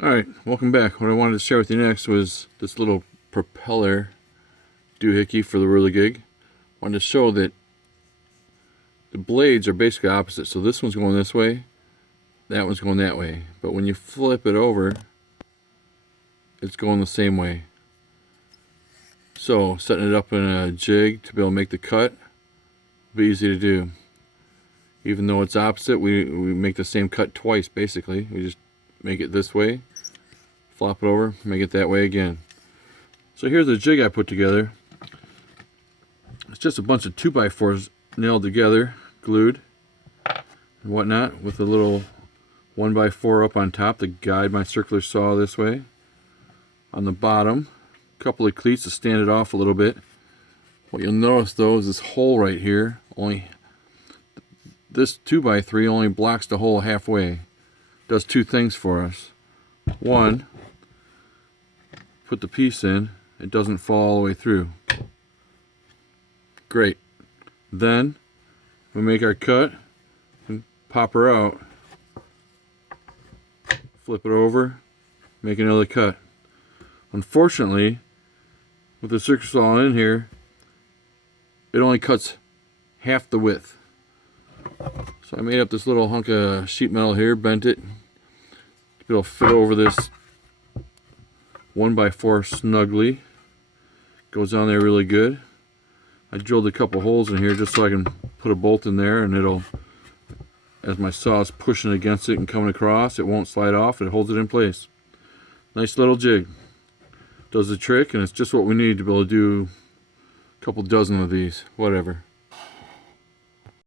Alright, welcome back. What I wanted to share with you next was this little propeller doohickey for the Whirly-Gig. I wanted to show that the blades are basically opposite. So this one's going this way, that one's going that way. But when you flip it over, it's going the same way. So setting it up in a jig to be able to make the cut will be easy to do. Even though it's opposite, we make the same cut twice basically. We just make it this way, flop it over, make it that way again. So here's the jig I put together. It's just a bunch of 2x4s nailed together, glued and whatnot, with a little 1x4 up on top to guide my circular saw this way. On the bottom, a couple of cleats to stand it off a little bit. What you'll notice though is this hole right here, this 2x3 only blocks the hole halfway. Does two things for us. One, put the piece in, it doesn't fall all the way through. Great. Then we make our cut and pop her out, flip it over, make another cut. Unfortunately, with the circular saw in here, it only cuts half the width. So I made up this little hunk of sheet metal here, bent it, to be able to fit over this 1x4 snugly. Goes on there really good. I drilled a couple holes in here just so I can put a bolt in there, and it'll, as my saw is pushing against it and coming across, it won't slide off, it holds it in place. Nice little jig. Does the trick, and it's just what we need to be able to do a couple dozen of these, whatever.